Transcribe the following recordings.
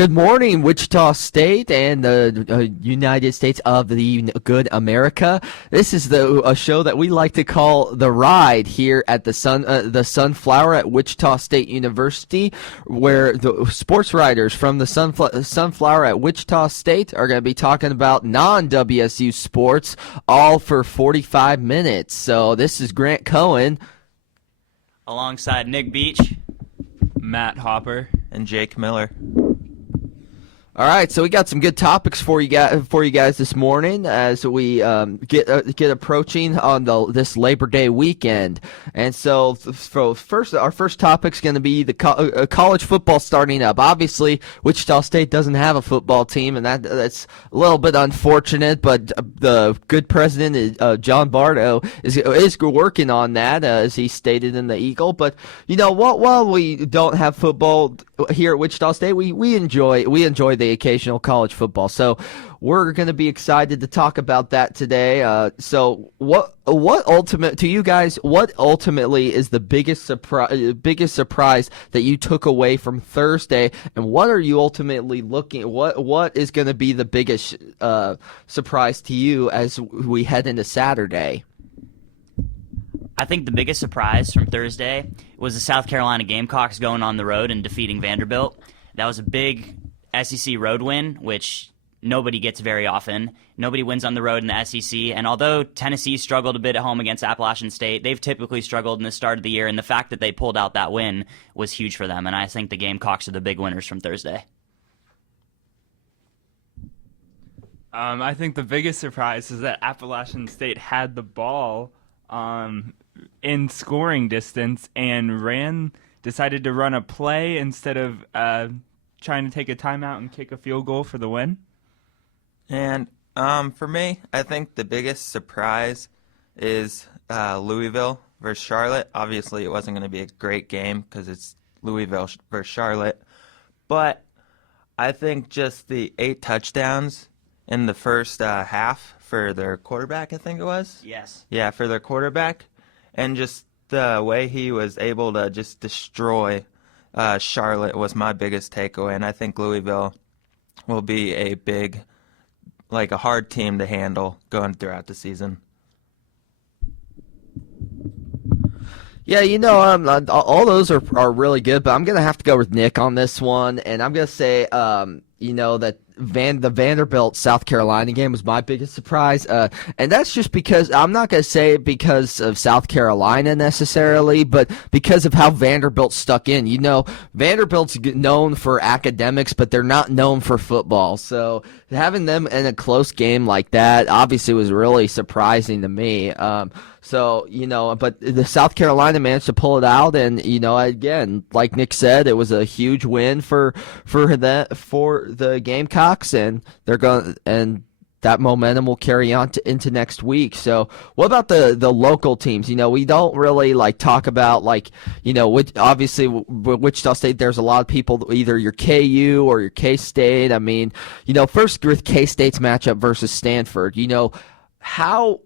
Good morning, Wichita State and the United States of the good America. This is a show that we like to call The Ride here at the Sunflower at Wichita State University, where the sports writers from the Sunflower at Wichita State are going to be talking about non-WSU sports, all for 45 minutes. So this is Grant Cohen. Alongside Nick Beach, Matt Hopper, and Jake Miller. All right, so we got some good topics for you guys this morning as we get approaching on this Labor Day weekend. And so, our first topic is going to be the college football starting up. Obviously, Wichita State doesn't have a football team, and that's a little bit unfortunate. But the good president, John Bardo, is working on that, as he stated in the Eagle. But you know what? While we don't have football here at Wichita State, we enjoy the occasional college football. So we're going to be excited to talk about that today. So what ultimately is the biggest surprise that you took away from Thursday, and what are you ultimately what is going to be the biggest surprise to you as we head into Saturday? I think the biggest surprise from Thursday was the South Carolina Gamecocks going on the road and defeating Vanderbilt. That was a big SEC road win, which nobody gets very often. Nobody wins on the road in the SEC, and although Tennessee struggled a bit at home against Appalachian State, they've typically struggled in the start of the year, and the fact that they pulled out that win was huge for them, and I think the Gamecocks are the big winners from Thursday. I think the biggest surprise is that Appalachian State had the ball in scoring distance and decided to run a play instead of trying to take a timeout and kick a field goal for the win. And for me, I think the biggest surprise is Louisville versus Charlotte. Obviously, it wasn't going to be a great game because it's Louisville versus Charlotte. But I think just the 8 touchdowns in the first half for their quarterback, I think it was? Yes. Yeah, for their quarterback. And just the way he was able to just destroy Charlotte was my biggest takeaway. And I think Louisville will be a hard team to handle going throughout the season. Yeah, all those are really good, but I'm going to have to go with Nick on this one, and I'm going to say, that the Vanderbilt South Carolina game was my biggest surprise, and that's just because I'm not going to say it because of South Carolina necessarily, but because of how Vanderbilt stuck in. Vanderbilt's known for academics, but they're not known for football. So having them in a close game like that obviously was really surprising to me. But the South Carolina managed to pull it out, and again, like Nick said, it was a huge win for the Gamecocks, and that momentum will carry on into next week. So, what about the local teams? We don't really talk about obviously Wichita State. There's a lot of people, either your KU or your K-State. I mean, first with K-State's matchup versus Stanford. How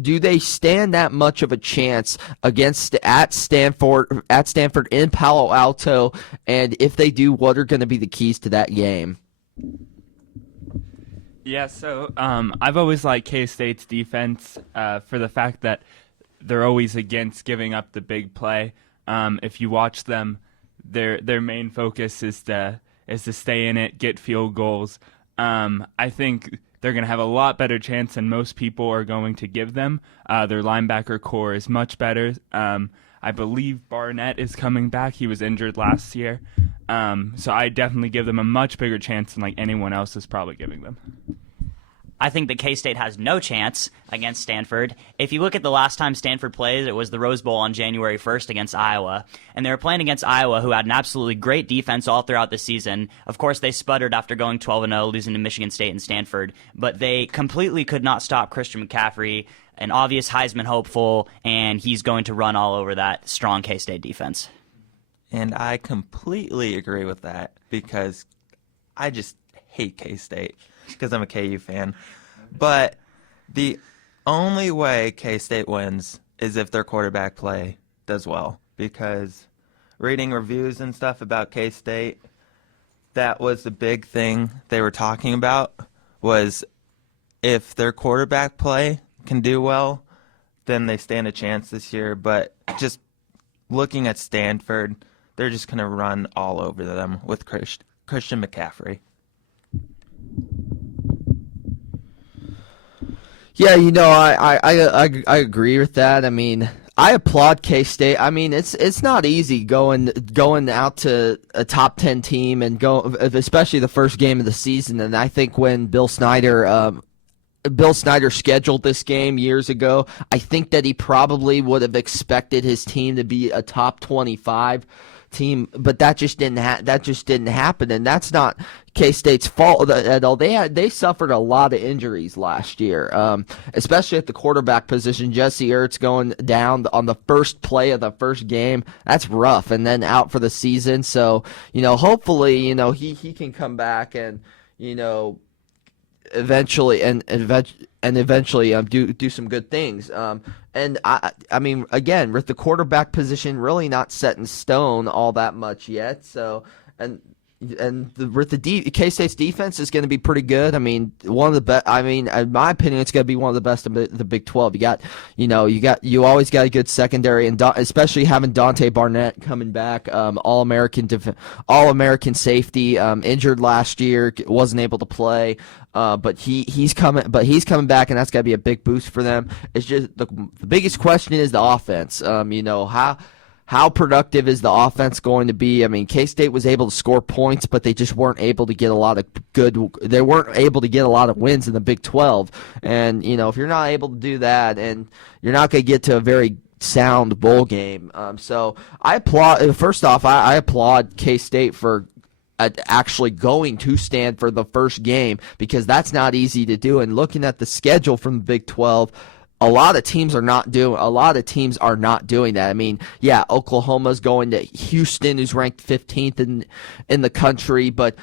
do they stand that much of a chance at Stanford in Palo Alto? And if they do, what are going to be the keys to that game? Yeah, so I've always liked K-State's defense for the fact that they're always against giving up the big play. If you watch them, their main focus is to stay in it, get field goals. I think they're going to have a lot better chance than most people are going to give them. Their linebacker core is much better. I believe Barnett is coming back. He was injured last year. So I definitely give them a much bigger chance than anyone else is probably giving them. I think that K-State has no chance against Stanford. If you look at the last time Stanford played, it was the Rose Bowl on January 1st against Iowa. And they were playing against Iowa, who had an absolutely great defense all throughout the season. Of course, they sputtered after going 12-0, losing to Michigan State and Stanford. But they completely could not stop Christian McCaffrey, an obvious Heisman hopeful, and he's going to run all over that strong K-State defense. And I completely agree with that because I just hate K-State because I'm a KU fan. But the only way K-State wins is if their quarterback play does well, because reading reviews and stuff about K-State, that was the big thing they were talking about, was if their quarterback play can do well, then they stand a chance this year. But just looking at Stanford, they're just going to run all over them with Christian McCaffrey. Yeah, I agree with that. I mean, I applaud K-State. I mean, it's not easy going out to a top 10 team and especially the first game of the season. And I think when Bill Snyder scheduled this game years ago, I think that he probably would have expected his team to be a top 25 team, but that just didn't happen, and that's not K-State's fault at all. They suffered a lot of injuries last year, especially at the quarterback position. Jesse Ertz going down on the first play of the first game, that's rough, and then out for the season. So hopefully he can come back and eventually do some good things. And I mean, again, with the quarterback position really not set in stone all that much yet. So with the K-State's defense is going to be pretty good. I mean, one of the best. I mean, in my opinion, it's going to be one of the best of the Big 12. You always got a good secondary, and especially having Dante Barnett coming back, All-American safety, injured last year, wasn't able to play. But he's coming back, and that's got to be a big boost for them. It's just the biggest question is the offense. How productive is the offense going to be? I mean, K-State was able to score points, but they just weren't able to get a lot of wins in the Big 12. And if you're not able to do that, and you're not going to get to a very sound bowl game. So I applaud. First off, I applaud K-State for actually going to Stanford the first game, because that's not easy to do. And looking at the schedule from the Big 12, a lot of teams are not doing that. I mean, yeah, Oklahoma's going to Houston, who's ranked 15th in the country, but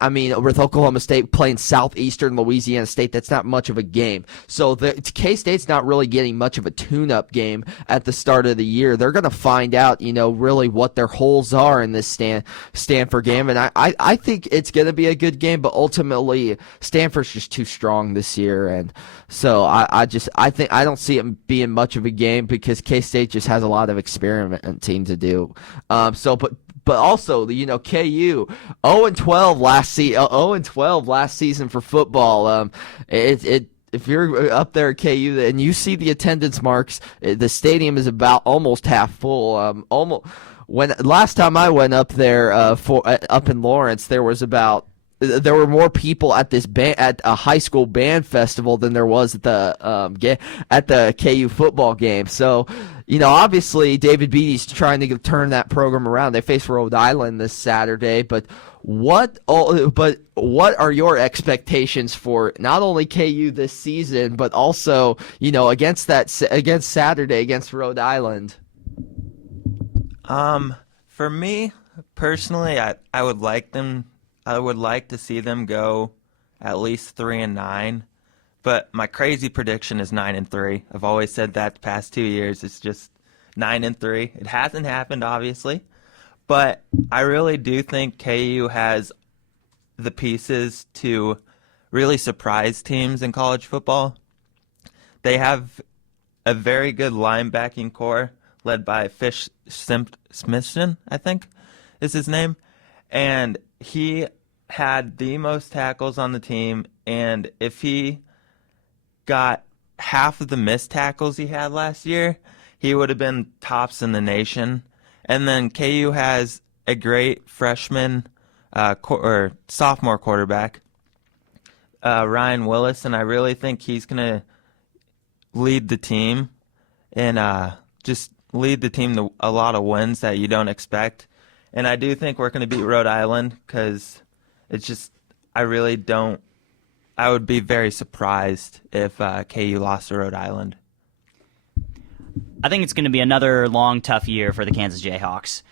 I mean, with Oklahoma State playing Southeastern Louisiana State, that's not much of a game. So K-State's not really getting much of a tune-up game at the start of the year. They're going to find out, really what their holes are in this Stanford game. And I think it's going to be a good game, but ultimately Stanford's just too strong this year. And so I don't see it being much of a game, because K-State just has a lot of experimenting to do. But also, KU 0-12 last season for football. If you're up there at KU and you see the attendance marks, the stadium is about almost half full. Last time I went up there up in Lawrence, there were more people at at a high school band festival than there was at the KU football game. So, obviously David Beaty's trying to turn that program around. They face Rhode Island this Saturday, but what are your expectations for not only KU this season, but also against Saturday against Rhode Island? For me personally, I would like to see them go at least 3-9, but my crazy prediction is 9-3. I've always said that the past 2 years. It's just 9-3. It hasn't happened, obviously, but I really do think KU has the pieces to really surprise teams in college football. They have a very good linebacking core led by Fish Smithson, I think is his name, and he had the most tackles on the team, and if he got half of the missed tackles he had last year, he would have been tops in the nation. And then KU has a great freshman or sophomore quarterback, Ryan Willis, and I really think he's going to lead the team and just lead the team to a lot of wins that you don't expect. And I do think we're going to beat Rhode Island, because it's just, I would be very surprised if KU lost to Rhode Island. I think it's going to be another long, tough year for the Kansas Jayhawks.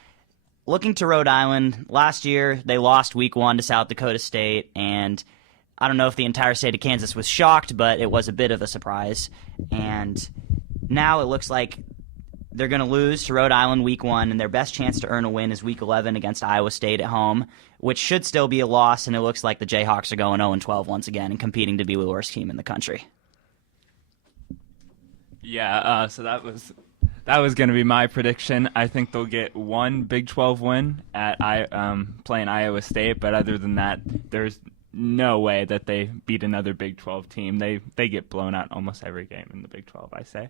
Looking to Rhode Island, last year they lost week 1 to South Dakota State, and I don't know if the entire state of Kansas was shocked, but it was a bit of a surprise. And now it looks like They're going to lose to Rhode Island week 1, and their best chance to earn a win is week 11 against Iowa State at home, which should still be a loss, and it looks like the Jayhawks are going 0-12 once again and competing to be the worst team in the country. Yeah, so that was going to be my prediction. I think they'll get one Big 12 win at playing Iowa State, but other than that, there's no way that they beat another Big 12 team. They get blown out almost every game in the Big 12, I say.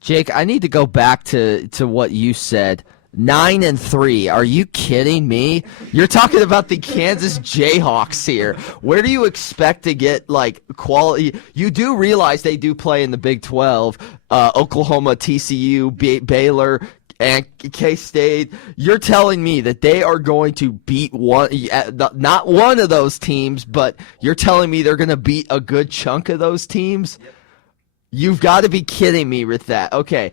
Jake, I need to go back to what you said. 9-3. Are you kidding me? You're talking about the Kansas Jayhawks here. Where do you expect to get like quality? You do realize they do play in the Big 12. Oklahoma, TCU, Baylor, and K-State. You're telling me that they are going to beat not one of those teams, but you're telling me they're going to beat a good chunk of those teams? Yep. You've got to be kidding me with that. Okay.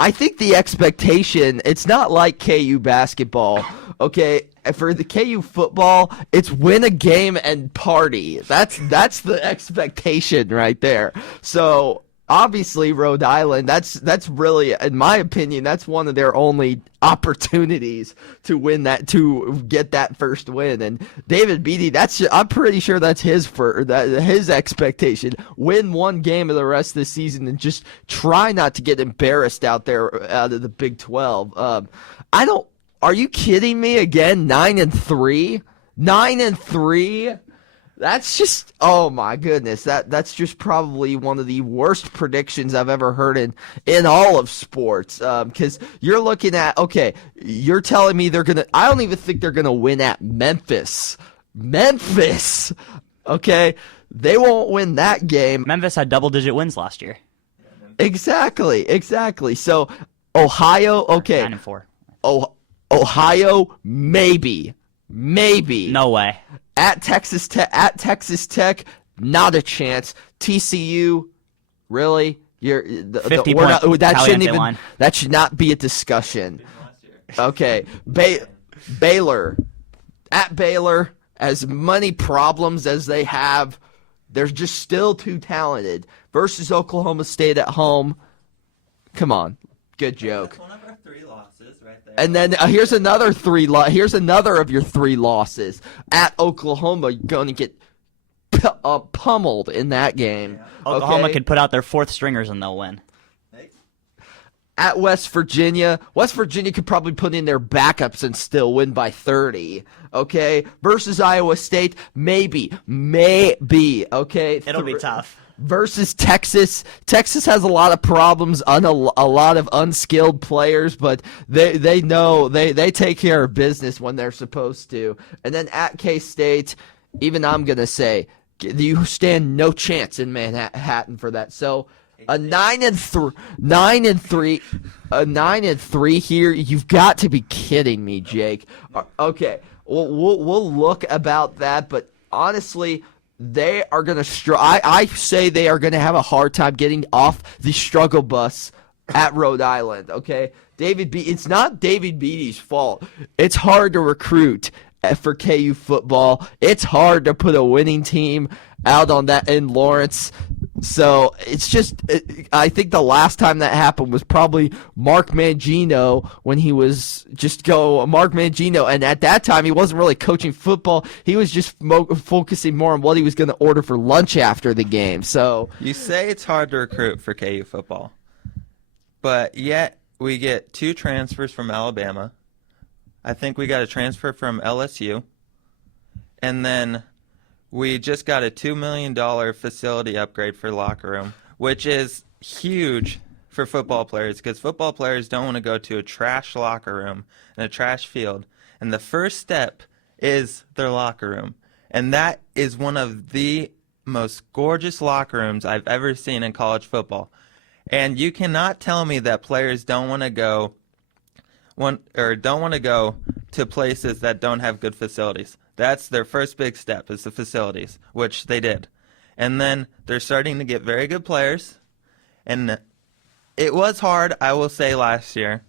I think the expectation, it's not like KU basketball, okay? For the KU football, it's win a game and party. That's the expectation right there. So obviously Rhode Island, that's really, in my opinion, that's one of their only opportunities to win that, to get that first win. And David Beatty, I'm pretty sure that's his expectation. Win one game of the rest of the season and just try not to get embarrassed out there out of the Big 12. Are you kidding me again? 9-3? 9-3? That's just, oh my goodness, that's just probably one of the worst predictions I've ever heard in all of sports. Because you're looking at, okay, you're telling me I don't even think they're gonna win at Memphis. Memphis, okay, they won't win that game. Memphis had double-digit wins last year. Exactly. So Ohio, okay, 9-4. Ohio, maybe. No way. At Texas Tech, not a chance. TCU, really? 50 point that should not be a discussion. Okay, Baylor. At Baylor, as many problems as they have, they're just still too talented. Versus Oklahoma State at home. Come on, good joke. And then here's another of your 3 losses. At Oklahoma, you're going to get pummeled in that game. Oklahoma could put out their 4th stringers and they'll win. At West Virginia could probably put in their backups and still win by 30. Okay? Versus Iowa State, maybe. Okay? It'll be tough. Versus Texas. Texas has a lot of problems, a lot of unskilled players, but they know they take care of business when they're supposed to. And then at K-State, even I'm gonna say you stand no chance in Manhattan for that. So a 9-3 here. You've got to be kidding me, Jake. Okay, we'll look about that, but honestly, they are going to I say they are going to have a hard time getting off the struggle bus at Rhode Island, okay? It's not David Beatty's fault. It's hard to recruit for KU football. It's hard to put a winning team out on that in Lawrence. So it's just, I think the last time that happened was probably Mark Mangino when he was Mark Mangino. And at that time, he wasn't really coaching football. He was just focusing more on what he was going to order for lunch after the game. So you say it's hard to recruit for KU football, but yet we get 2 transfers from Alabama. I think we got a transfer from LSU. And then we just got a $2 million facility upgrade for locker room, which is huge for football players because football players don't want to go to a trash locker room and a trash field. And the first step is their locker room. And that is one of the most gorgeous locker rooms I've ever seen in college football. And you cannot tell me that players don't want to go to places that don't have good facilities. That's their first big step, is the facilities, which they did. And then they're starting to get very good players. And it was hard, I will say, last year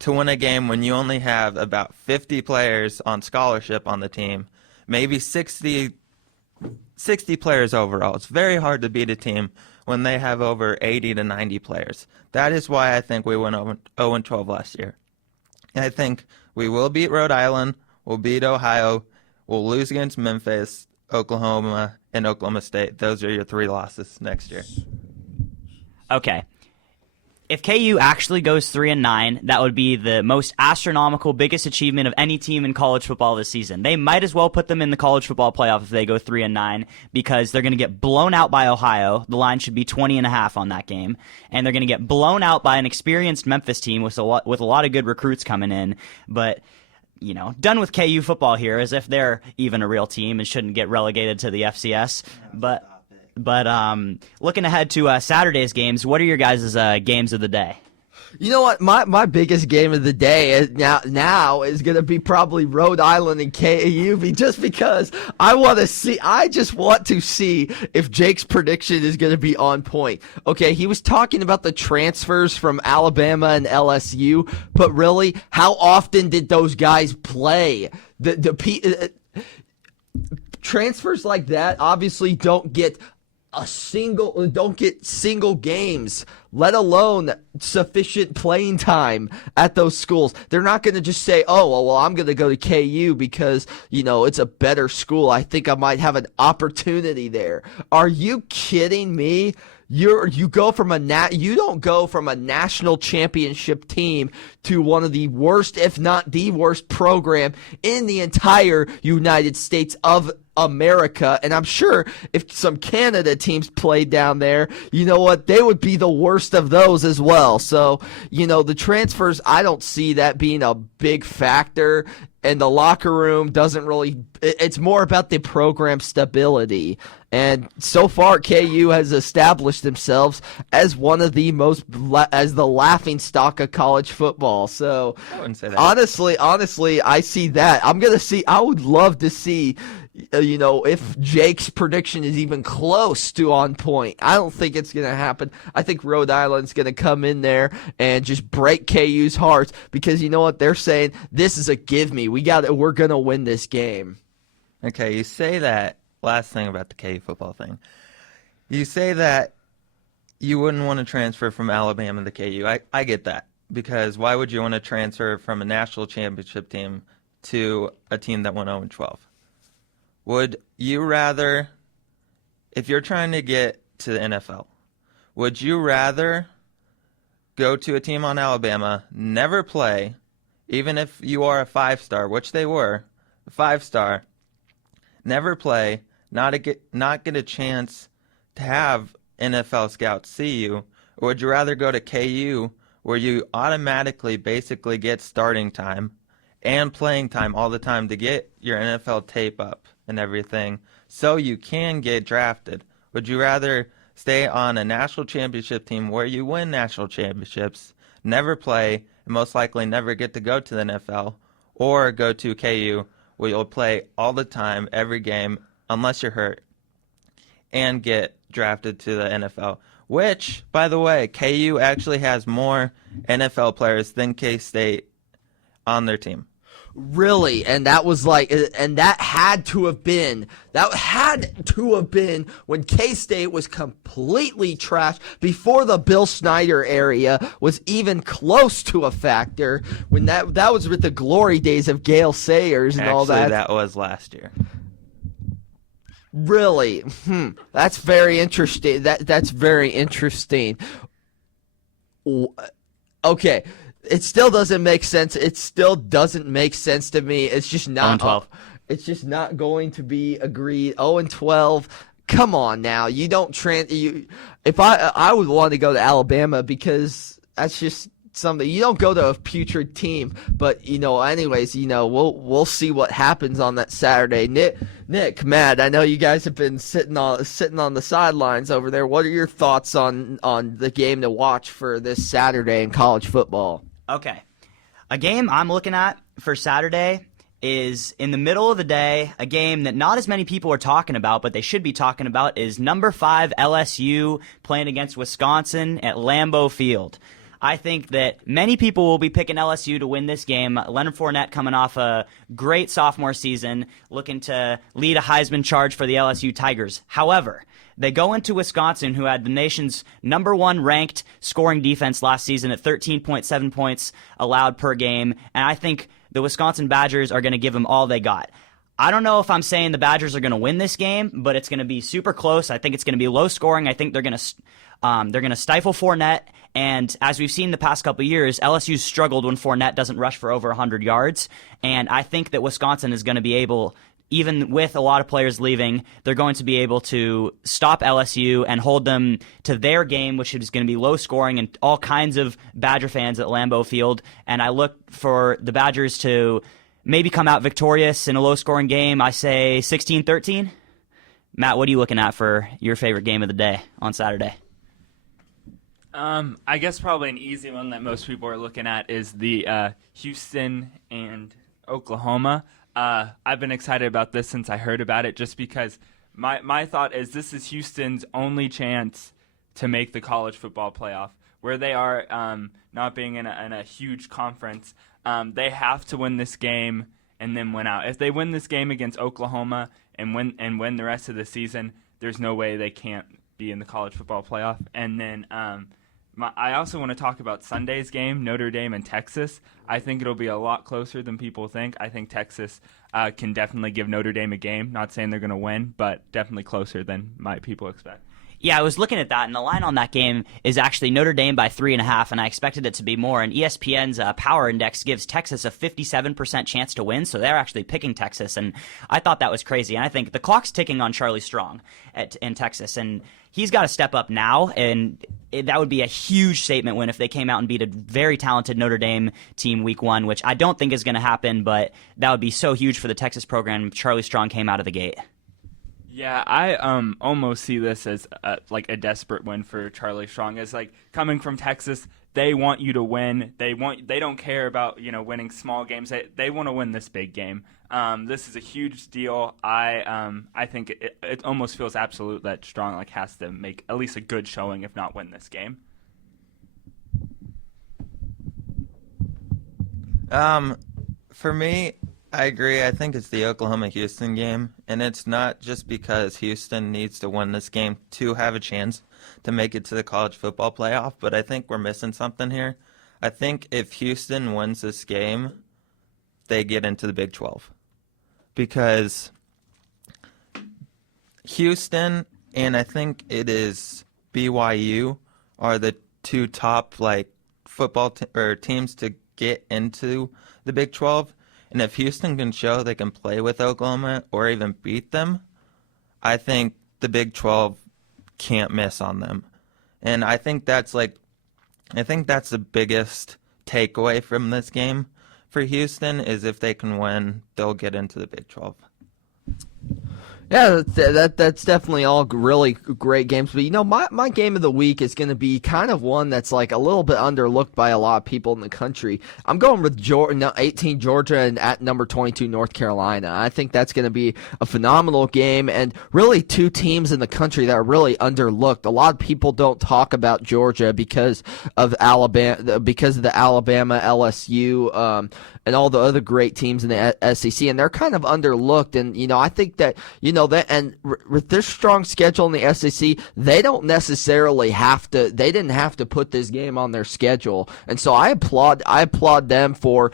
to win a game when you only have about 50 players on scholarship on the team, maybe 60 players overall. It's very hard to beat a team when they have over 80 to 90 players. That is why I think we went 0-12 last year. I think we will beat Rhode Island, we'll beat Ohio, we'll lose against Memphis, Oklahoma, and Oklahoma State. Those are your 3 losses next year. Okay. If KU actually goes 3-9, that would be the most astronomical, biggest achievement of any team in college football this season. They might as well put them in the college football playoff if they go 3-9 because they're going to get blown out by Ohio. The line should be 20.5 on that game, and they're going to get blown out by an experienced Memphis team with a lot of good recruits coming in. But done with KU football here, as if they're even a real team and shouldn't get relegated to the FCS. But looking ahead to Saturday's games, what are your guys' games of the day? You know what? My biggest game of the day is now is going to be probably Rhode Island and KU, just because I just want to see if Jake's prediction is going to be on point. Okay, he was talking about the transfers from Alabama and LSU, but really, how often did those guys play? Transfers like that obviously don't get single games, let alone sufficient playing time at those schools. They're not going to just say, oh, well, I'm going to go to KU because, it's a better school. I think I might have an opportunity there. Are you kidding me? You don't go from a national championship team to one of the worst, if not the worst program in the entire United States of America. And I'm sure if some Canada teams played down there, you know what, they would be the worst of those as well. So, the transfers, I don't see that being a big factor. And the locker room doesn't really, it's more about the program stability. And so far, KU has established themselves as one of the as the laughing stock of college football. So, I wouldn't say that. Honestly, I see that. I would love to see, if Jake's prediction is even close to on point. I don't think it's going to happen. I think Rhode Island's going to come in there and just break KU's hearts because you know what they're saying? This is a give me. We're going to win this game. Okay, you say that. Last thing about the KU football thing. You say that you wouldn't want to transfer from Alabama to KU. I get that. Because why would you want to transfer from a national championship team to a team that went 0-12? Would you rather, if you're trying to get to the NFL, would you rather go to a team on Alabama, never play, even if you are a 5-star, which they were, a 5-star, never play, not get a chance to have NFL scouts see you, or would you rather go to KU where you automatically basically get starting time and playing time all the time to get your NFL tape up and everything so you can get drafted? Would you rather stay on a national championship team where you win national championships, never play, and most likely never get to go to the NFL, or go to KU where you'll play all the time, every game, unless you're hurt, and get drafted to the NFL? Which, by the way, KU actually has more NFL players than K-State on their team. Really, and that had to have been when K-State was completely trashed before the Bill Snyder area was even close to a factor. When that was with the glory days of Gale Sayers and all that. Actually, that was last year. Really? That's very interesting. That's very interesting. Okay. It still doesn't make sense. It still doesn't make sense to me. It's just not. 0-12. It's just not going to be agreed. 0-12. Come on now. You don't if I would want to go to Alabama because that's just something. You don't go to a putrid team, but anyways, we'll see what happens on that Saturday. Nick, Matt, I know you guys have been sitting on the sidelines over there. What are your thoughts on the game to watch for this Saturday in college football? Okay. A game I'm looking at for Saturday is in the middle of the day, a game that not as many people are talking about, but they should be talking about, is number 5 LSU playing against Wisconsin at Lambeau Field. I think that many people will be picking LSU to win this game. Leonard Fournette coming off a great sophomore season, looking to lead a Heisman charge for the LSU Tigers. However, they go into Wisconsin, who had the nation's #1 ranked scoring defense last season at 13.7 points allowed per game, and I think the Wisconsin Badgers are going to give them all they got. I don't know if I'm saying the Badgers are going to win this game, but it's going to be super close. I think it's going to be low scoring. I think they're going to stifle Fournette. And as we've seen the past couple of years, LSU's struggled when Fournette doesn't rush for over 100 yards. And I think that Wisconsin is going to be able, even with a lot of players leaving, they're going to be able to stop LSU and hold them to their game, which is going to be low scoring and all kinds of Badger fans at Lambeau Field. And I look for the Badgers to maybe come out victorious in a low scoring game. I say 16-13. Matt, what are you looking at for your favorite game of the day on Saturday? I guess probably an easy one that most people are looking at is the Houston and Oklahoma. I've been excited about this since I heard about it, just because my thought is this is Houston's only chance to make the college football playoff, where they are not being in a huge conference. They have to win this game and then win out. If they win this game against Oklahoma and win the rest of the season, there's no way they can't be in the college football playoff. And then I also want to talk about Sunday's game, Notre Dame and Texas. I think it'll be a lot closer than people think. I think Texas can definitely give Notre Dame a game. Not saying they're going to win, but definitely closer than people expect. Yeah, I was looking at that, and the line on that game is actually Notre Dame by 3.5, and I expected it to be more. And ESPN's Power Index gives Texas a 57% chance to win, so they're actually picking Texas, and I thought that was crazy. And I think the clock's ticking on Charlie Strong in Texas, and he's got to step up now, and that would be a huge statement win if they came out and beat a very talented Notre Dame team week 1, which I don't think is going to happen, but that would be so huge for the Texas program if Charlie Strong came out of the gate. Yeah, I almost see this as like a desperate win for Charlie Strong. As like coming from Texas, they want you to win. They don't care about winning small games. They want to win this big game. This is a huge deal. I think it almost feels absolute that Strong has to make at least a good showing, if not win this game. For me, I agree. I think it's the Oklahoma-Houston game, and it's not just because Houston needs to win this game to have a chance to make it to the college football playoff, but I think we're missing something here. I think if Houston wins this game, they get into the Big 12. Because Houston and I think it is BYU are the two top football teams to get into the Big 12. And if Houston can show they can play with Oklahoma or even beat them, I think the Big 12 can't miss on them. And I think that's the biggest takeaway from this game for Houston is if they can win, they'll get into the Big 12. Yeah, that's definitely all really great games. But, my game of the week is going to be kind of one that's a little bit underlooked by a lot of people in the country. I'm going with 18 Georgia and at number 22 North Carolina. I think that's going to be a phenomenal game and really two teams in the country that are really underlooked. A lot of people don't talk about Georgia because of the Alabama, LSU, and all the other great teams in the SEC, and they're kind of underlooked. And I think that with their strong schedule in the SEC, they don't necessarily have to. They didn't have to put this game on their schedule, and so I applaud them for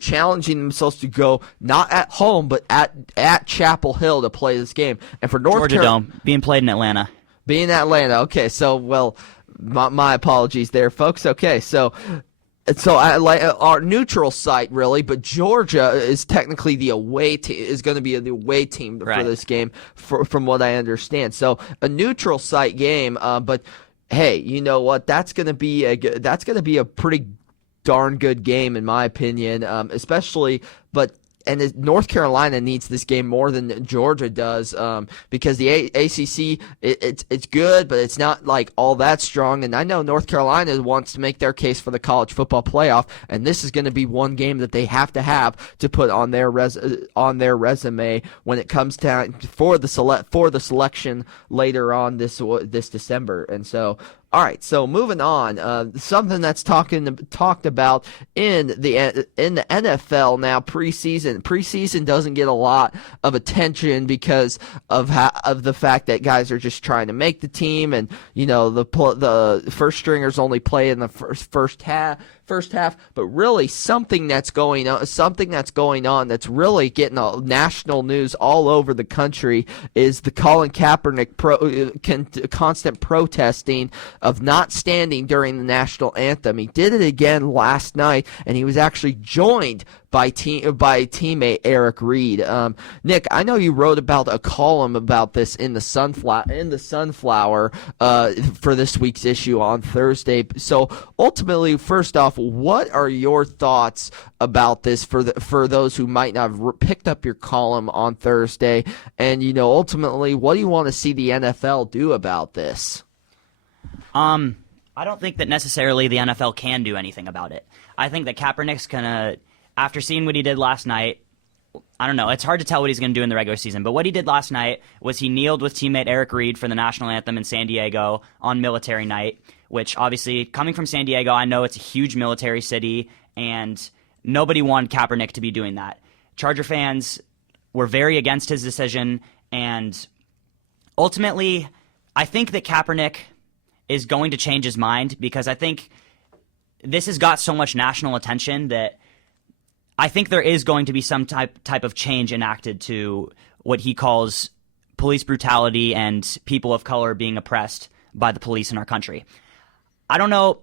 challenging themselves to go not at home but at Chapel Hill to play this game. And for Georgia Dome being played in Atlanta. Being in Atlanta, okay. So my apologies there, folks. Okay, so I like our neutral site really, but Georgia is technically the away is going to be the away team for this game, from what I understand. So a neutral site game, but hey, you know what? That's going to be a pretty darn good game in my opinion, especially. And North Carolina needs this game more than Georgia does, because the ACC it's good, but it's not all that strong. And I know North Carolina wants to make their case for the college football playoff, and this is going to be one game that they have to put on their resume when it comes time for the selection later on this December. And so All right, so moving on, something that's talked about in the NFL now. Preseason doesn't get a lot of attention because of the fact that guys are just trying to make the team, and the first stringers only play in the first half. But really something that's going on that's really getting national news all over the country is the Colin Kaepernick constant protesting of not standing during the national anthem. He did it again last night, and he was actually joined by teammate Eric Reed. Nick, I know you wrote about a column about this in the Sunflower for this week's issue on Thursday. So ultimately, first off, what are your thoughts about this for those who might not have picked up your column on Thursday? And ultimately, what do you want to see the NFL do about this? I don't think that necessarily the NFL can do anything about it. I think that Kaepernick's gonna, after seeing what he did last night, I don't know. It's hard to tell what he's going to do in the regular season. But what he did last night was he kneeled with teammate Eric Reed for the national anthem in San Diego on military night, which obviously, coming from San Diego, I know it's a huge military city, and nobody wanted Kaepernick to be doing that. Charger fans were very against his decision, and ultimately, I think that Kaepernick is going to change his mind, because I think this has got so much national attention that I think there is going to be some type of change enacted to what he calls police brutality and people of color being oppressed by the police in our country. I don't know.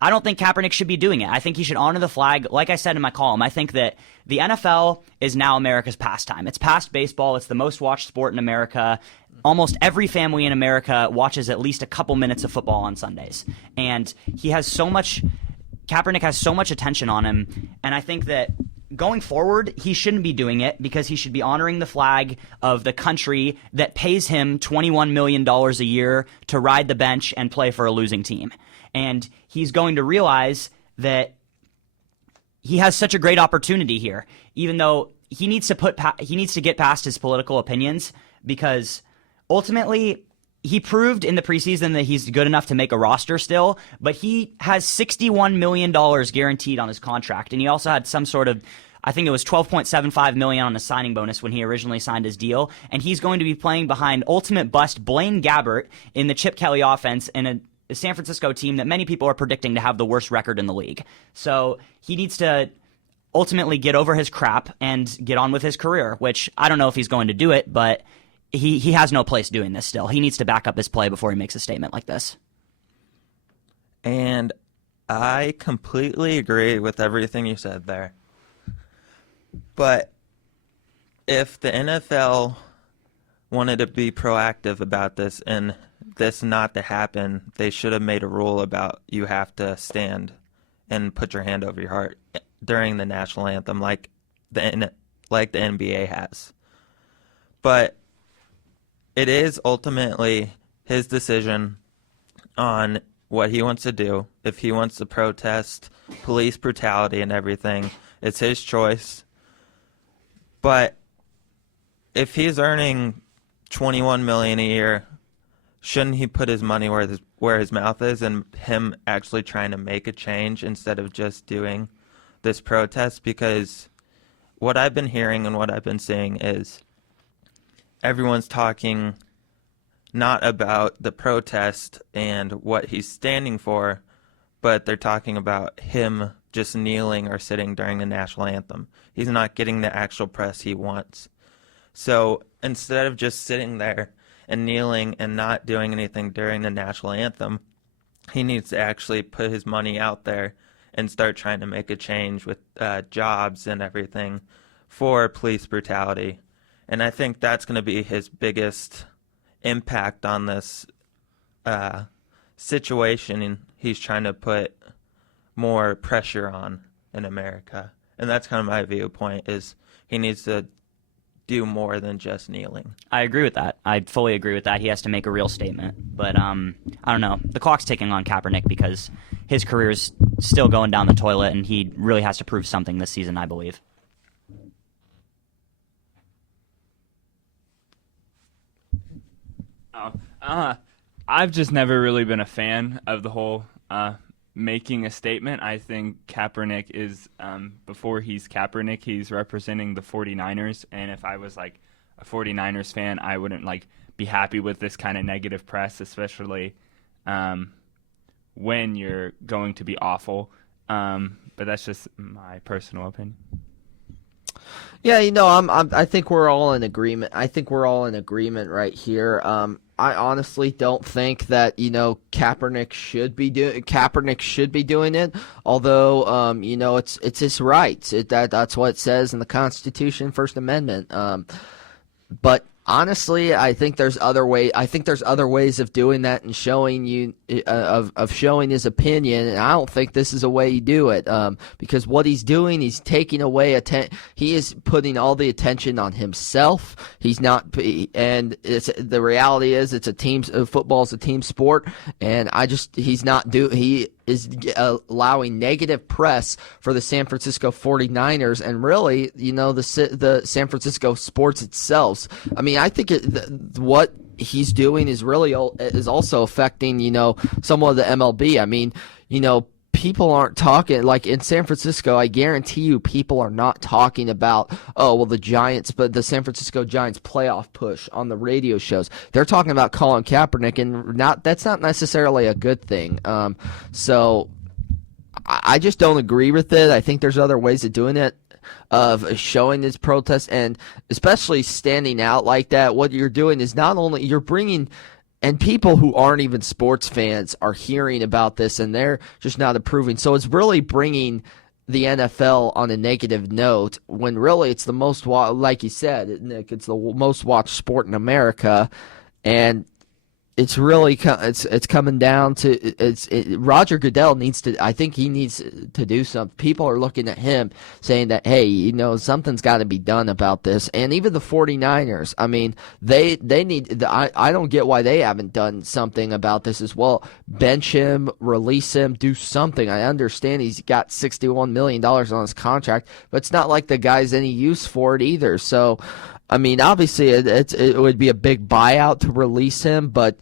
I don't think Kaepernick should be doing it. I think he should honor the flag. Like I said in my column, I think that the NFL is now America's pastime. It's past baseball. It's the most watched sport in America. Almost every family in America watches at least a couple minutes of football on Sundays. And Kaepernick has so much attention on him. And I think that going forward, he shouldn't be doing it, because he should be honoring the flag of the country that pays him $21 million a year to ride the bench and play for a losing team. And he's going to realize that he has such a great opportunity here, even though he needs to get past his political opinions, because ultimately he proved in the preseason that he's good enough to make a roster still, but he has $61 million guaranteed on his contract. And he also had some sort of, I think it was $12.75 million on a signing bonus when he originally signed his deal. And he's going to be playing behind ultimate bust Blaine Gabbert in the Chip Kelly offense in a San Francisco team that many people are predicting to have the worst record in the league. So he needs to ultimately get over his crap and get on with his career, which I don't know if he's going to do it, but he has no place doing this still. He needs to back up his play before he makes a statement like this. And I completely agree with everything you said there. But if the NFL wanted to be proactive about this and this not to happen, they should have made a rule about you have to stand and put your hand over your heart during the national anthem like the NBA has. But it is ultimately his decision on what he wants to do. If he wants to protest police brutality and everything, it's his choice. But if he's earning $21 million a year, shouldn't he put his money where his mouth is, and him actually trying to make a change instead of just doing this protest? Because what I've been hearing and what I've been seeing is everyone's talking not about the protest and what he's standing for, but they're talking about him just kneeling or sitting during the national anthem. He's not getting the actual press he wants. So instead of just sitting there and kneeling and not doing anything during the national anthem, he needs to actually put his money out there and start trying to make a change with jobs and everything for police brutality. And I think that's going to be his biggest impact on this situation he's trying to put more pressure on in America. And that's kind of my viewpoint, is he needs to do more than just kneeling. I agree with that. I fully agree with that. He has to make a real statement. But I don't know. The clock's ticking on Kaepernick because his career is still going down the toilet, and he really has to prove something this season, I believe. I've just never really been a fan of the whole making a statement. I think Kaepernick is, before he's Kaepernick, he's representing the 49ers. And if I was like a 49ers fan, I wouldn't like be happy with this kind of negative press, especially when you're going to be awful. But that's just my personal opinion. Yeah, I think we're all in agreement. I think we're all in agreement right here. I honestly don't think that Kaepernick should be doing it. Although it's his rights. That's what it says in the Constitution, First Amendment. But honestly, I think there's other ways of doing that and showing of showing his opinion. And I don't think this is a way you do it. Because what he's doing, he's taking away he is putting all the attention on himself. He's not, and the reality is football is a team sport, and he is allowing negative press for the San Francisco 49ers and really, the San Francisco sports itself. I mean, I think what he's doing is also affecting, somewhat of the MLB. I mean, people aren't talking, like in San Francisco, I guarantee you people are not talking about, the San Francisco Giants playoff push on the radio shows. They're talking about Colin Kaepernick, and that's not necessarily a good thing. So I just don't agree with it. I think there's other ways of doing it, of showing his protest, and especially standing out like that. What you're doing is not only you're bringing, and people who aren't even sports fans are hearing about this, and they're just not approving. So it's really bringing the NFL on a negative note, when really it's the most, like you said, Nick, it's the most watched sport in America, and it's really it's coming down to Roger Goodell needs to. I think he needs to do something. People are looking at him saying that, hey, something's got to be done about this. And even the 49ers, I mean, they need. I don't get why they haven't done something about this as well. Bench him, release him, do something. I understand he's got $61 million on his contract, but it's not like the guy's any use for it either. So, I mean, obviously, it would be a big buyout to release him, but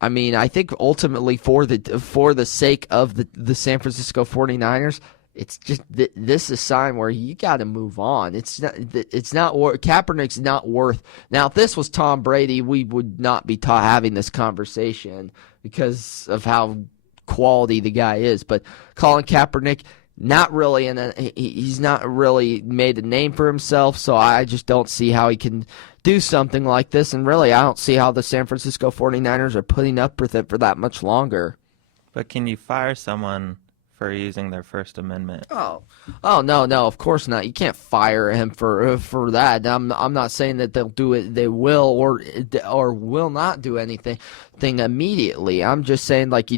I mean, I think ultimately for the sake of the San Francisco 49ers, it's just this is a sign where you got to move on. It's not Kaepernick's not worth. Now, if this was Tom Brady, we would not be having this conversation because of how quality the guy is. But Colin Kaepernick, not really, he's not really made a name for himself, so I just don't see how he can do something like this, and really I don't see how the San Francisco 49ers are putting up with it for that much longer. But can you fire someone for using their First Amendment? Oh no, of course not. You can't fire him for that. I'm not saying that they'll do it. They will or will not do anything immediately. I'm just saying, like,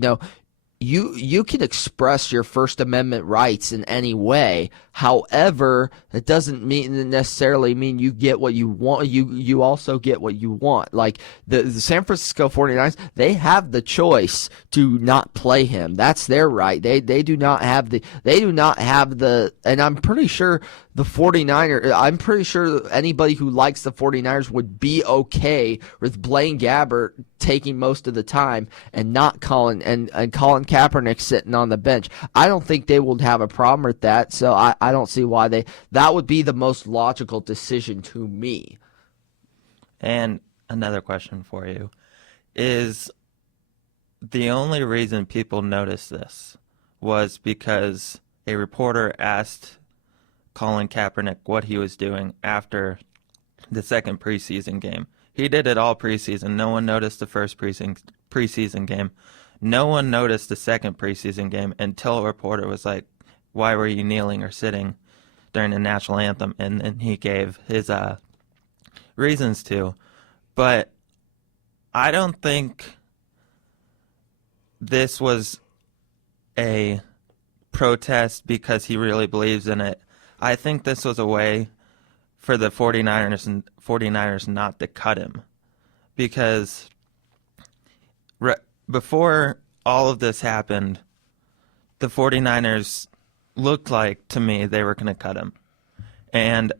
you can express your First Amendment rights in any way. However, it doesn't necessarily mean you get what you want. You also get what you want. Like the San Francisco 49ers, they have the choice to not play him. That's their right. They do not have the and I'm pretty sure the 49ers, I'm pretty sure anybody who likes the 49ers would be okay with Blaine Gabbert taking most of the time and not Colin Kaepernick sitting on the bench. I don't think they will have a problem with that, so I don't see why that would be the most logical decision to me. And another question for you is, the only reason people noticed this was because a reporter asked Colin Kaepernick what he was doing after the second preseason game. He did it all preseason. No one noticed the first preseason game. No one noticed the second preseason game until a reporter was like, why were you kneeling or sitting during the national anthem? And then he gave his reasons to. But I don't think this was a protest because he really believes in it. I think this was a way for the 49ers not to cut him, because before all of this happened, the 49ers looked like, to me, they were going to cut him. And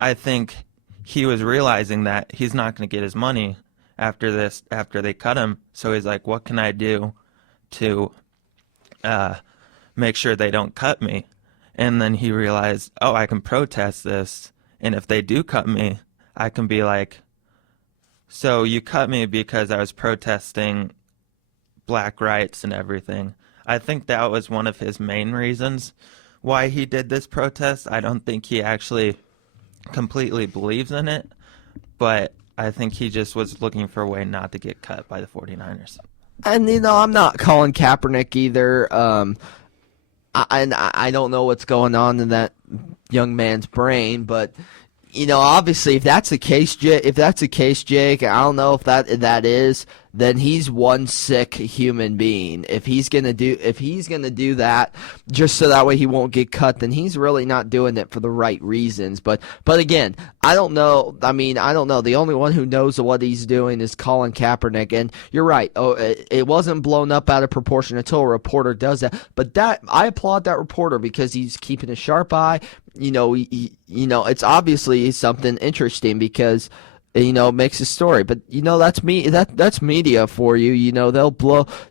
I think he was realizing that he's not going to get his money after they cut him. So he's like, what can I do to make sure they don't cut me? And then he realized, oh, I can protest this. And if they do cut me, I can be like, so you cut me because I was protesting black rights and everything. I think that was one of his main reasons why he did this protest. I don't think he actually completely believes in it, but I think he just was looking for a way not to get cut by the 49ers. And, I'm not calling Kaepernick either. I don't know what's going on in that young man's brain, but obviously, if that's the case, Jake, I don't know if that is, then he's one sick human being. If he's gonna do that just so that way he won't get cut, then he's really not doing it for the right reasons. But again, I don't know. I mean, I don't know. The only one who knows what he's doing is Colin Kaepernick. And you're right. Oh, it wasn't blown up out of proportion until a reporter does that. But I applaud that reporter because he's keeping a sharp eye. It's obviously something interesting because it makes a story. But that's that's media for you.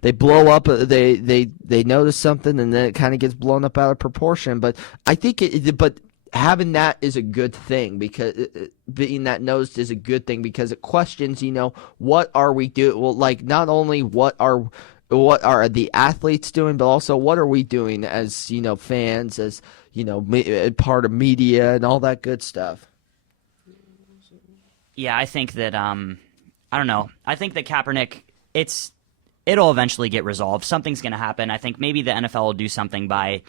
They blow up, they notice something and then it kind of gets blown up out of proportion. But I think but having that is a good thing, because being that noticed is a good thing, because it questions what are we doing? Well, like, not only what are the athletes doing, but also what are we doing as fans, as part of media and all that good stuff. Yeah, I think that I don't know. I think that Kaepernick, it'll eventually get resolved. Something's going to happen. I think maybe the NFL will do something by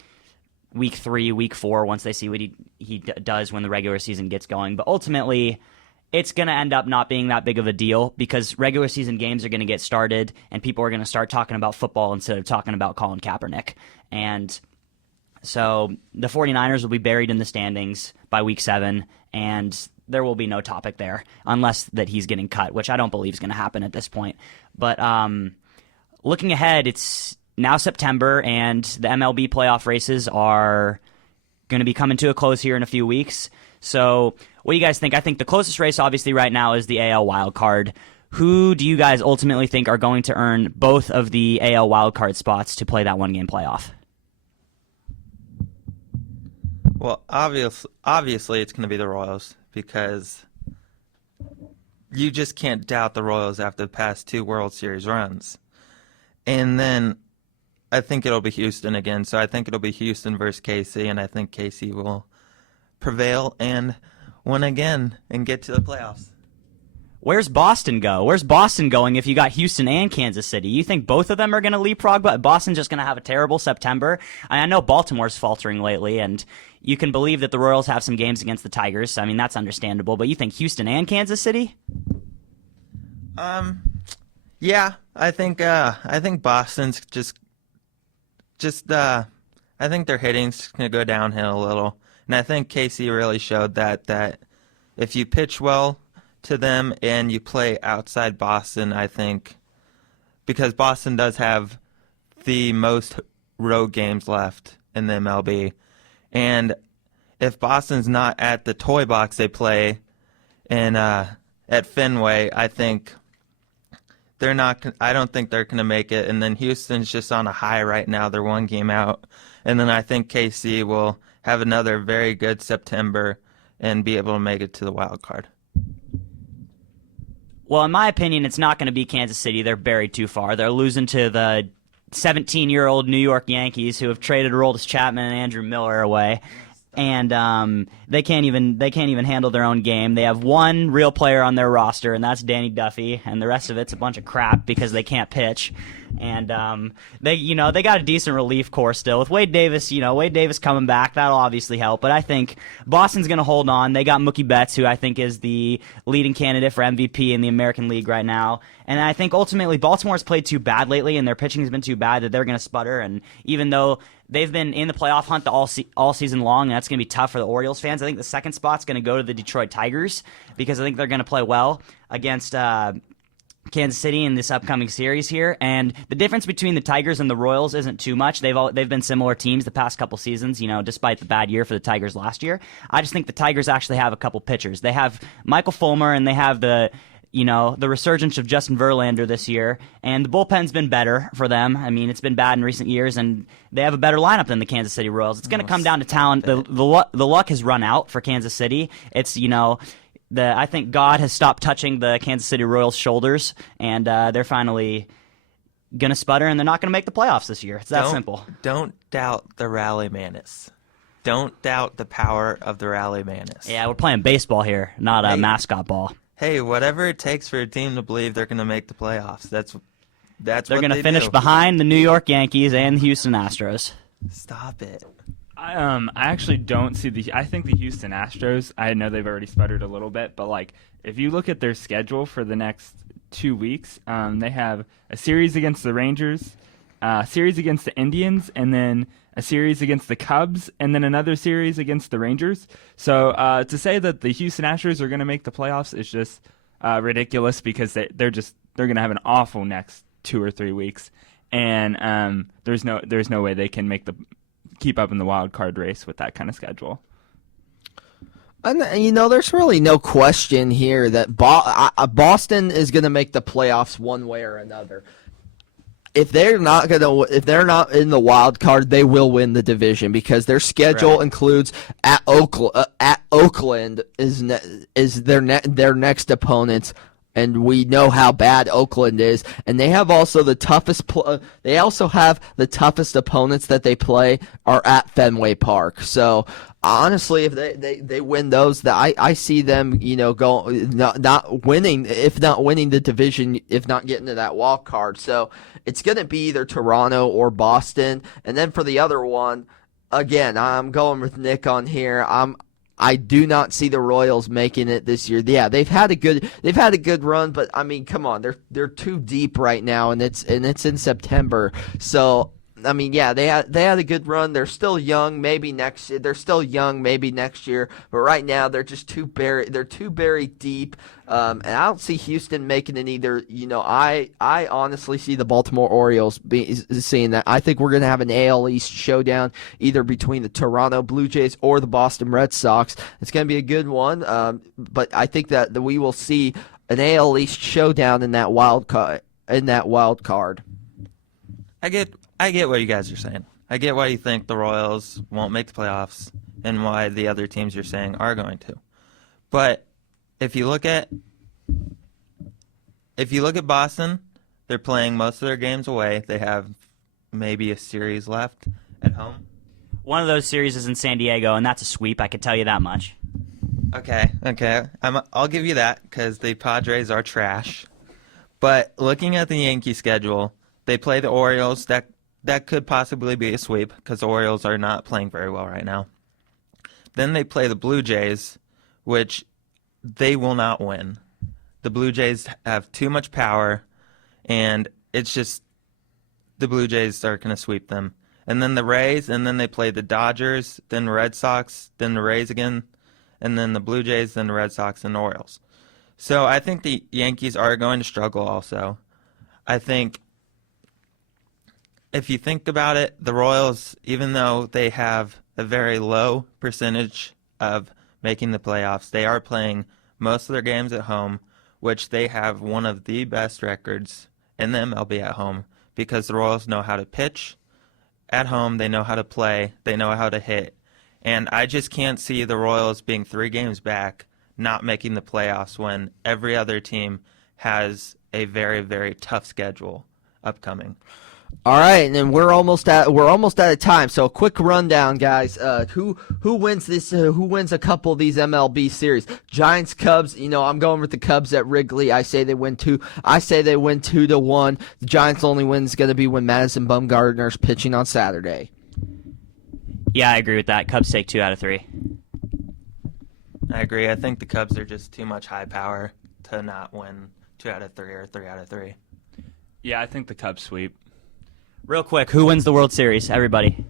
week 3, week 4, once they see what he does when the regular season gets going. But ultimately, it's going to end up not being that big of a deal, because regular season games are going to get started and people are going to start talking about football instead of talking about Colin Kaepernick. And so the 49ers will be buried in the standings by week 7, and there will be no topic there unless that he's getting cut, which I don't believe is going to happen at this point. But looking ahead, it's now September, and the MLB playoff races are going to be coming to a close here in a few weeks. So what do you guys think? I think the closest race, obviously, right now is the AL wild card. Who do you guys ultimately think are going to earn both of the AL wild card spots to play that one-game playoff? Well, obviously it's going to be the Royals, because you just can't doubt the Royals after the past 2 World Series runs. And then I think it'll be Houston again. So I think it'll be Houston versus KC, and I think KC will prevail and win again and get to the playoffs. Where's Boston go? Where's Boston going if you got Houston and Kansas City? You think both of them are going to leapfrog, but Boston's just going to have a terrible September? I know Baltimore's faltering lately, and you can believe that the Royals have some games against the Tigers. I mean, that's understandable, but you think Houston and Kansas City? Yeah, I think Boston's I think their hitting's going to go downhill a little. And I think KC really showed that if you pitch well to them and you play outside Boston, I think, because Boston does have the most road games left in the MLB, and if Boston's not at the toy box they play in at Fenway, I think they're not. I don't think they're going to make it. And then Houston's just on a high right now; they're 1 game out, and then I think KC will have another very good September and be able to make it to the wild card. Well, in my opinion, it's not going to be Kansas City. They're buried too far. They're losing to the 17-year-old New York Yankees, who have traded Aroldis Chapman and Andrew Miller away, and they can't even handle their own game. They have one real player on their roster, and that's Danny Duffy, and the rest of it's a bunch of crap because they can't pitch. And they got a decent relief corps still with Wade Davis. Wade Davis coming back, that'll obviously help. But I think Boston's going to hold on. They got Mookie Betts, who I think is the leading candidate for MVP in the American League right now. And I think ultimately Baltimore's played too bad lately, and their pitching has been too bad that they're going to sputter. And even though they've been in the playoff hunt all season long, and that's going to be tough for the Orioles fans, I think the second spot's going to go to the Detroit Tigers, because I think they're going to play well against Kansas City in this upcoming series here. And the difference between the Tigers and the Royals isn't too much. They've been similar teams the past couple seasons, despite the bad year for the Tigers last year. I just think the Tigers actually have a couple pitchers. They have Michael Fulmer, and they have the the resurgence of Justin Verlander this year, and the bullpen's been better for them. I mean, it's been bad in recent years, and they have a better lineup than the Kansas City Royals. It's going to come down to talent. The luck has run out for Kansas City. It's, I think God has stopped touching the Kansas City Royals' shoulders, and they're finally going to sputter, and they're not going to make the playoffs this year. It's that simple. Don't doubt the Rally Manis. Don't doubt the power of the Rally Manis. Yeah, we're playing baseball here, not a mascot ball. Hey, whatever it takes for a team to believe they're going to make the playoffs, that's they're going to finish behind the New York Yankees and the Houston Astros. Stop it. I actually don't see I think the Houston Astros, I know they've already sputtered a little bit, but if you look at their schedule for the next 2 weeks, they have a series against the Rangers, a series against the Indians, and then a series against the Cubs, and then another series against the Rangers. So to say that the Houston Astros are going to make the playoffs is just ridiculous, because they're going to have an awful next 2 or 3 weeks, and there's no way they can keep up in the wild card race with that kind of schedule. And there's really no question here that Boston is going to make the playoffs one way or another. If they're not in the wild card, they will win the division, because their schedule includes at Oakland is their next opponent, and we know how bad Oakland is, and they have also the toughest. They also have the toughest opponents that they play are at Fenway Park. So honestly, if they win those, I see them not winning, if not winning the division, if not getting to that wild card. So it's going to be either Toronto or Boston, and then for the other one, again, I'm going with Nick on here. I do not see the Royals making it this year. Yeah, they've had a good run, but I mean, come on, they're too deep right now, and it's in September. So I mean, yeah, they had a good run. They're still young. Maybe next year. They're still young. Maybe next year. But right now, they're just too buried. They're too buried deep. And I don't see Houston making it either. I honestly see the Baltimore Orioles seeing that. I think we're going to have an AL East showdown either between the Toronto Blue Jays or the Boston Red Sox. It's going to be a good one. But I think that we will see an AL East showdown in that wild card. I get what you guys are saying. I get why you think the Royals won't make the playoffs and why the other teams you're saying are going to. But if you look at Boston, they're playing most of their games away. They have maybe a series left at home. One of those series is in San Diego, and that's a sweep. I can tell you that much. Okay. I'll give you that, because the Padres are trash. But looking at the Yankee schedule, they play the Orioles. That could possibly be a sweep, because the Orioles are not playing very well right now. Then they play the Blue Jays, which they will not win. The Blue Jays have too much power, and it's just the Blue Jays are going to sweep them. And then the Rays, and then they play the Dodgers, then the Red Sox, then the Rays again, and then the Blue Jays, then the Red Sox, and the Orioles. So I think the Yankees are going to struggle also. I think if you think about it, the Royals, even though they have a very low percentage of making the playoffs, they are playing most of their games at home, which they have one of the best records in the MLB at home, because the Royals know how to pitch at home, they know how to play, they know how to hit. And I just can't see the Royals being 3 games back, not making the playoffs, when every other team has a very, very tough schedule upcoming. All right, and then we're almost out of time. So a quick rundown, guys. Who wins this? Who wins a couple of these MLB series? Giants, Cubs. I'm going with the Cubs at Wrigley. I say they win 2. I say they win 2-1. The Giants' only win is going to be when Madison Bumgarner's pitching on Saturday. Yeah, I agree with that. Cubs take 2 out of 3. I agree. I think the Cubs are just too much high power to not win 2 out of 3 or 3 out of 3. Yeah, I think the Cubs sweep. Real quick, who wins the World Series? Everybody.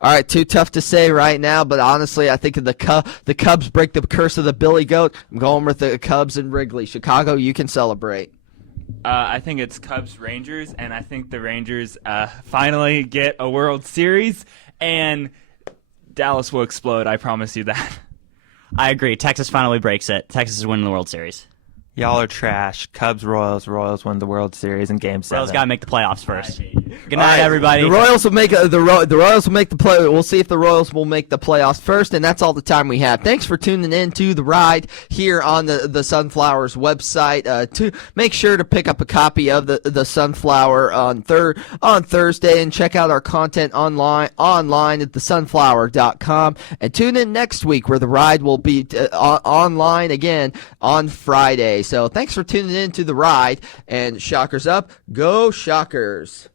All right, too tough to say right now, but honestly, I think the Cubs break the curse of the Billy Goat. I'm going with the Cubs and Wrigley. Chicago, you can celebrate. I think it's Cubs-Rangers, and I think the Rangers finally get a World Series, and Dallas will explode. I promise you that. I agree. Texas finally breaks it. Texas is winning the World Series. Y'all are trash. Cubs, Royals. Royals win the World Series in Game 7. Royals got to make the playoffs first. Good All night, right, everybody. The Royals will make the Royals will make the play. We'll see if the Royals will make the playoffs first, and that's all the time we have. Thanks for tuning in to The Ride here on the Sunflowers website. To make sure to pick up a copy of the Sunflower on Thursday, and check out our content online at thesunflower.com. And tune in next week where The Ride will be online again on Friday. So thanks for tuning in to The Ride, and Shockers up, go Shockers.